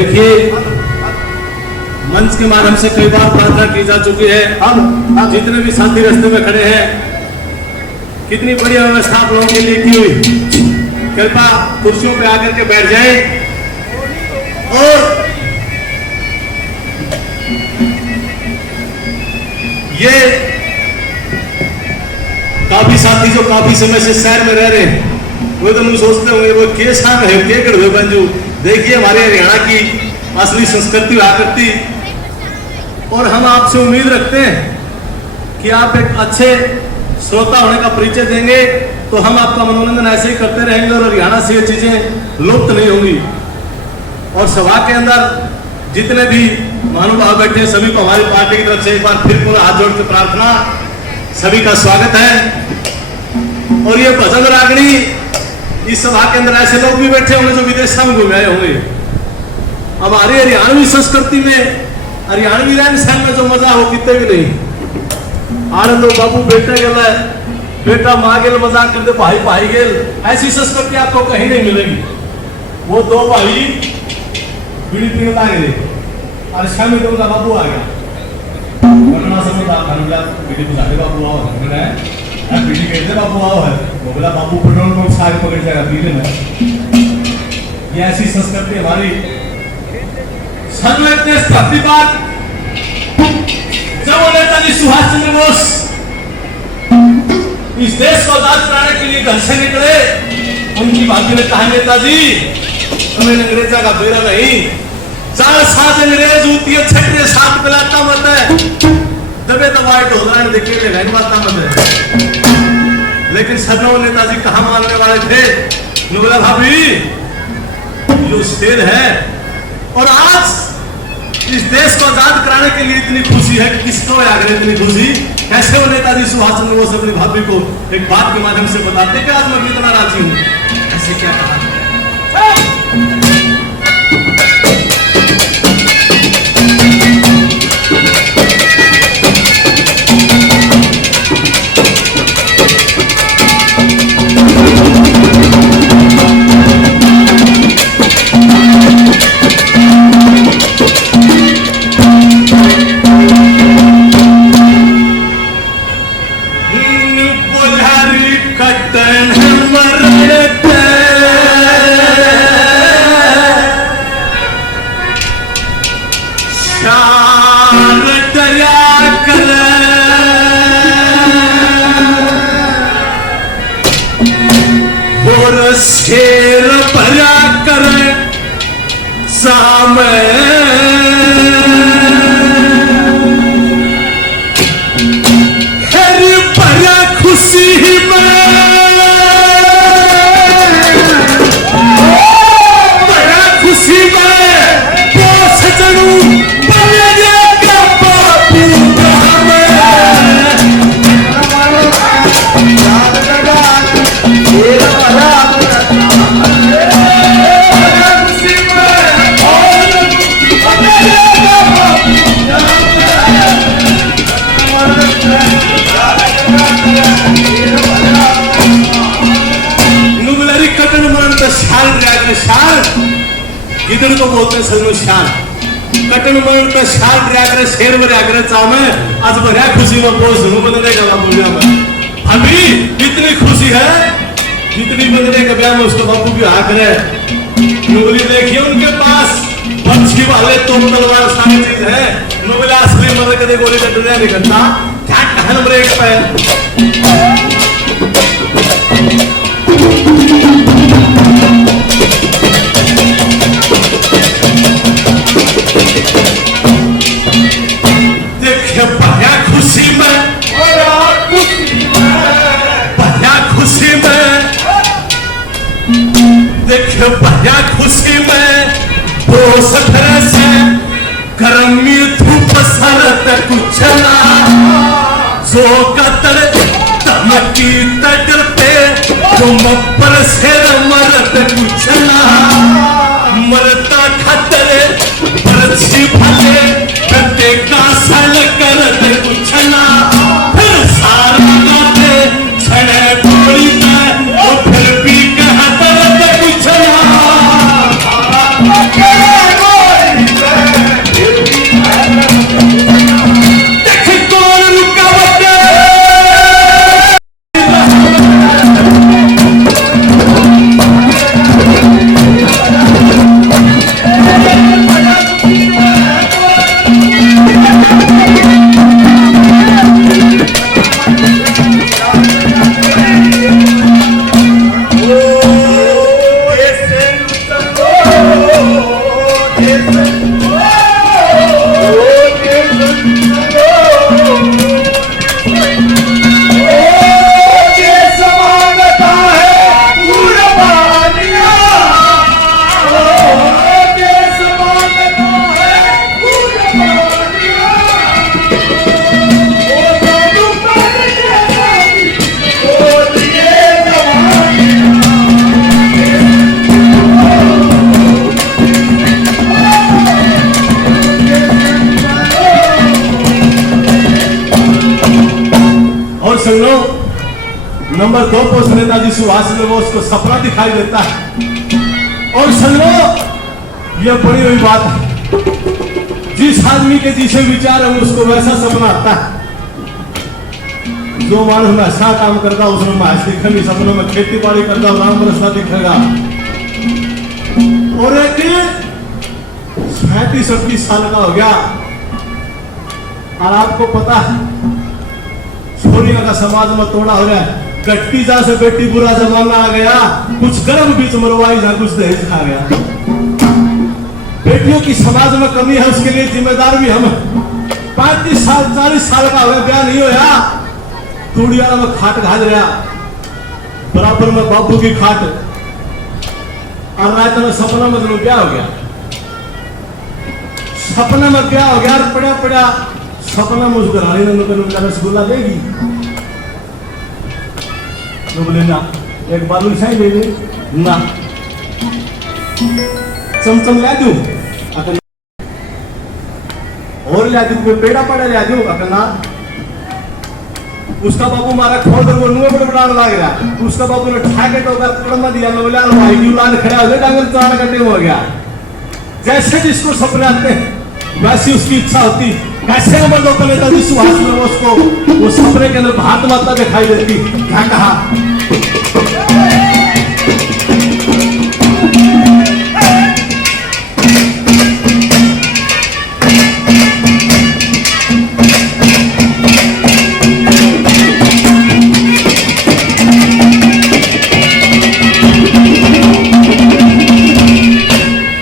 देखिए, मंच के माध्यम से कई बार प्रार्थना की जा चुकी है। अब जितने भी साथी रास्ते में खड़े हैं, कितनी बढ़िया व्यवस्था आप लोगों के लिए की हुई। कृपया कुर्सियों पे आकर के बैठ जाएं और ये काफी साथी जो काफी समय से शहर में रह रहे हैं, वो तो मुझे सोचते होंगे वो के साथ है के कर बंजू। देखिए हमारे हरियाणा की असली संस्कृति आकृति, और हम आपसे उम्मीद रखते हैं कि आप एक अच्छे श्रोता होने का परिचय देंगे, तो हम आपका मनोरंजन ऐसे ही करते रहेंगे और हरियाणा से ये चीजें लुप्त नहीं होंगी। और सभा के अंदर जितने भी महानुभाव बैठे सभी को हमारी पार्टी की तरफ से एक बार फिर पूरा हाथ जोड़ के प्रार्थना, सभी का स्वागत है। और ये भजन रागनी, इस सभा के अंदर ऐसे लोग भी बैठे होंगे जो विदेशों में घूमे आए होंगे। हमारी हरियाणवी संस्कृति में, हरियाणवी रहन सहन में जो मजा हो कितने भी नहीं। आनंद बाबू बेटे गल है, बेटा माँ गेल मजाक करते भाई भाई गेल, ऐसी संस्कृति आपको कहीं नहीं मिलेगी। वो दो भाई बीड़ी पीने लगे और शाम में उनका बाबू आ गया, वरना समझ आप बीड़ी बुझाने बाबू आओ है, बीड़ी कहते बाबू आओ है, वो बोला बाबू पेट्रोल पंप से आगे पकड़ जाएगा पी लेना। ये ऐसी संस्कृति हमारी। बात जब नेताजी सुभाष चंद्र बोस इस देश को आजाद कराने के लिए घर से निकले, उनकी भाभी ने कहा नेताजी हमें अंग्रेजा का बेरा नहीं, 4 साल अंग्रेज होती है, 6 सात पिलाता मत है, दबे दबाए ढोलरा ने देखे ले बात मत है। लेकिन सदैव नेताजी कहाँ मानने वाले थे? नुबला भाभी जो स्टेज है, और आज इस देश को आजाद कराने के लिए इतनी खुशी है कि किसको याद है इतनी खुशी? कैसे वो नेताजी सुभाष चंद्र बोस अपनी भाभी को एक बात के माध्यम से बताते कि आज मैं कितना राजी हूं, ऐसे क्या कहा? शेर भरा कर सामे हर भरा खुशी में, बड़ा खुशी में बोस जनू बन जाएगा बापू इधर को बोलते हैं सजनो शान कटन मरण का शान ड्रैगर शेर ड्रैगर चामे आज बड़ा खुशी में पोस धनु बदलने का बापू में अभी इतनी खुशी है जितनी बदलने का ब्याह में उसको बापू की हाथ है। नुगली देखिए उनके पास पंछी वाले तो तलवार सारी चीज है। नुगला असली मदद कदे गोली का दुनिया निकलता क्या कहन ब्रेक पे भया खुशी में बोस से गर्मी धूप सरत कुछ ना जो कतर धमकी तट पे तुम पर शेर मरत कुछ ना मरता खतरे बरसी भले कते का सल करत कुछ ना फिर सारा गाते छड़े गोली में और फिर भी कहत कुछ ना नंबर 2 पोस्ट नेताजी सुभाष चंद्र बोस को सपना दिखाई देता है। और समझो ये बड़ी हुई बात है, जिस आदमी के जिसे विचार है उसको वैसा सपना आता है। जो मानस में अच्छा काम करता उसमें महस दिखेगी, सपनों में खेती बाड़ी करता राम बरसता दिखेगा। और एक 37-38 साल का हो गया और आपको पता है छोरियों का समाज में तोड़ा हो गया, कट्टी जा से बेटी बुरा जमाना आ गया, कुछ गर्भ बीच मरवाई जा कुछ दहेज खा गया। बेटियों की समाज में कमी है, उसके लिए जिम्मेदार भी हम। 35 साल 40 साल का हो गया, ब्याह नहीं होया, तूड़िया में खाट घाल रहा, बराबर में बाबू की खाट, और रात में सपना में जरूर क्या हो गया, सपना में क्या हो गया, पड़ा पड़ा सपना में उसको रानी ने रसगुल्ला देगी, तो बोले ना एक बालू शाही दे दे ना, चमचम ला दूं और ला दूं, पेड़ा पड़ा ला दूं ना। उसका बाबू मारा खोल कर वो नुए पर बनाने लग गया, उसका बाबू ने ठाके तो कर पड़मा दिया, मैं बोला भाई क्यों लाल खड़ा हो गया, डांगल चार घंटे हो गया। जैसे जिसको सपने आते हैं वैसी उसकी इच्छा होती। कैसे अमर लोकल नेताजी सुभाष चंद्र बोस को वो सपने के अंदर भात माता दिखाई देती। क्या कहा,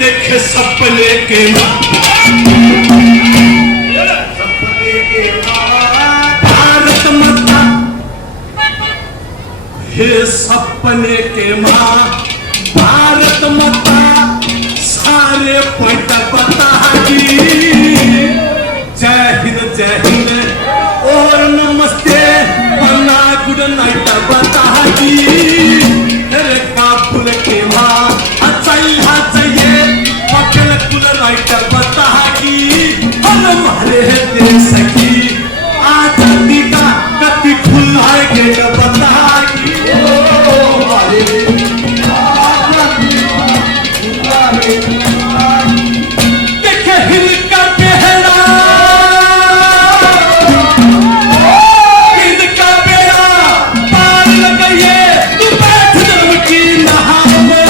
देखे सपने के हे सपने के माँ भारत माता सारे पॉइंट बतागी। जय हिंद और नमस्ते बना गुड नाइट बतागी। अरे काबुल के माँ चाहिए पकड़ गुड नाइट बतागी। हमारे देश की आजादी का कति खुला गेट बतागी। देखे हिल का पहरा, हिंद का बेड़ा पार लगाइए, तू बैठ जन्म की नहाव में।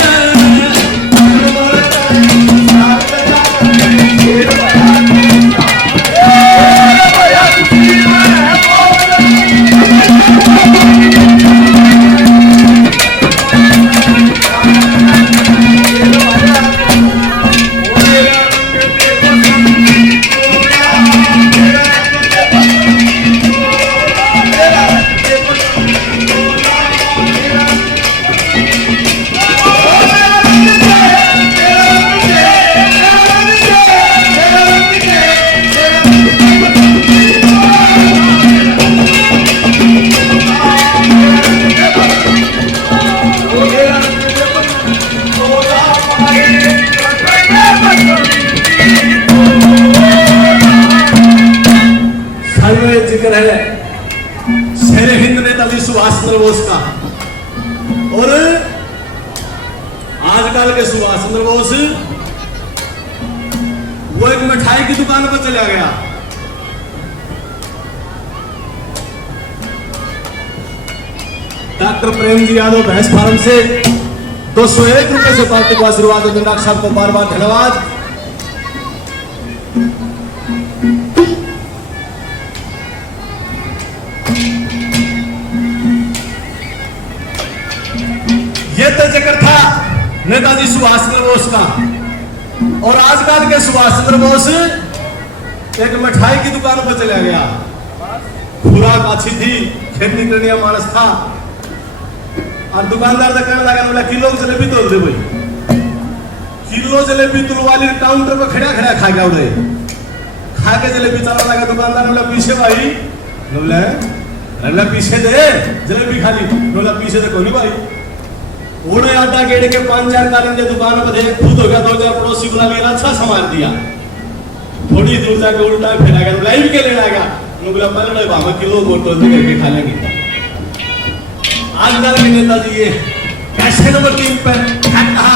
जिक्र है शेर हिंद नेताजी सुभाष चंद्र बोस का। और आजकल के सुभाष चंद्र बोस वो एक मिठाई की दुकान पर चला गया, डॉक्टर प्रेम जी यादव भैंस फार्म से 201 रुपए से पार्टी को आशीर्वाद देते। डॉक्टर साहब को बार बार धन्यवाद। ये तो जिक्र था नेताजी सुभाष चंद्र बोस का। और आजकल के सुभाष चंद्र बोस एक मिठाई की दुकान पर चला गया, खुराक अच्छी थी, खेती करने का मानस था, और दुकानदार से कहने लगा बोला किलो जलेबी तोल दे भाई। किलो जलेबी तुलवाली काउंटर पर खड़ा खड़ा खा गया, उड़े खा के जलेबी चला लगा। दुकानदार बोला पीछे भाई, बोला पीछे दे जलेबी खाली, बोला पीछे से कोई भाई। ओड़े आटा गेड़ के 5-4 कारिंदे दुकान पर देख खुद हो गया, 2-4 पड़ोसी बुला लिया, अच्छा सामान दिया। थोड़ी दूर जाके उल्टा फेरा गया, लाइव के लेना गया, बोला पहले भाव किलो बोतल करके खा लेंगे। आज डाल के नेताजी ये कैसे नंबर 3 पर कहा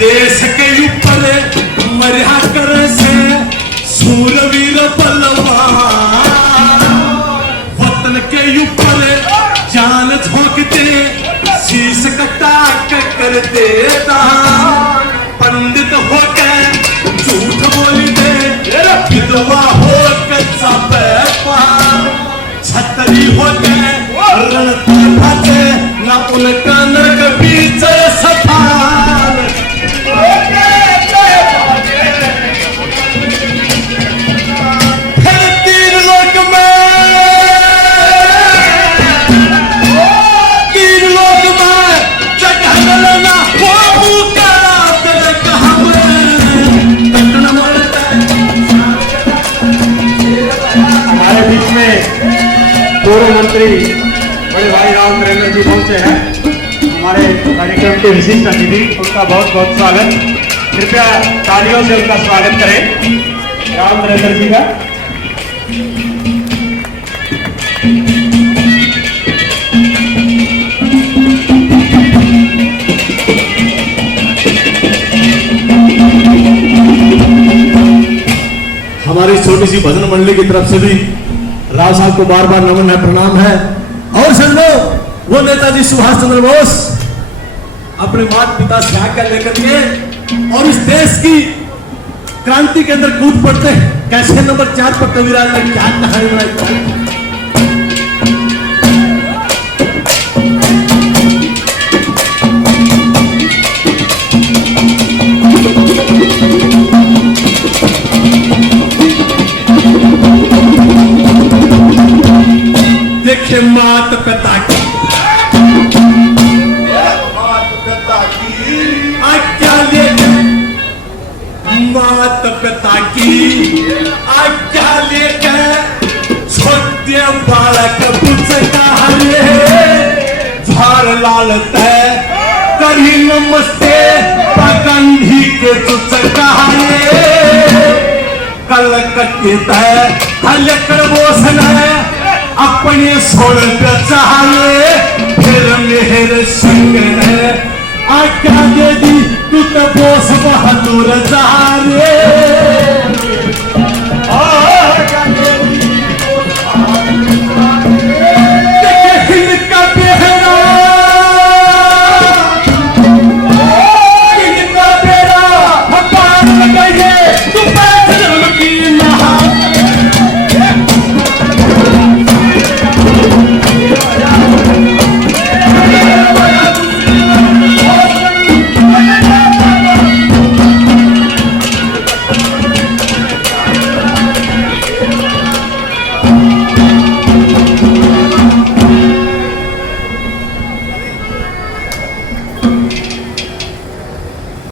देश के ऊपर मरिया कर से सूरवीर बलवान वतन के ऊपर जान झोंक दे शीश कटा कर देता पंडित होकर झूठ बोल दे विधवा होकर सब छतरी होकर रण भाते ना उनका नरक बीच सफाल फिर तीन लोक में जगह ना हो का हमारे बीच में पूर्व मंत्री बड़े भाई राम नरेंद्र जी पहुंचे हैं। हमारे कार्यक्रम के विशिष्ट अतिथि, उनका बहुत बहुत स्वागत। कृपया तालियों से उनका स्वागत करें राम नरेंद्र जी का। हमारी छोटी सी भजन मंडली की तरफ से भी राव साहब को बार बार नमन है, प्रणाम है। और समझो वो नेताजी सुभाष चंद्र बोस अपने माता पिता से आज्ञा लेकर के और इस देश की क्रांति के अंदर कूद पड़ते हैं। कैसे नंबर 4 पर कविराज ने क्या कहानी बनाई। देखे मात पिता की आज्ञा लेकर मात पिता की आज्ञा लेकर छोटे बालक पुचकारे झार लाल तय करी नमस्ते पकंधी के चुचकारे कलकत्ते तय हलकर बोसन अपने सोल चाहे फिर मेहर संग आज्ञा दे दी तू तो बोस बहादुर चाह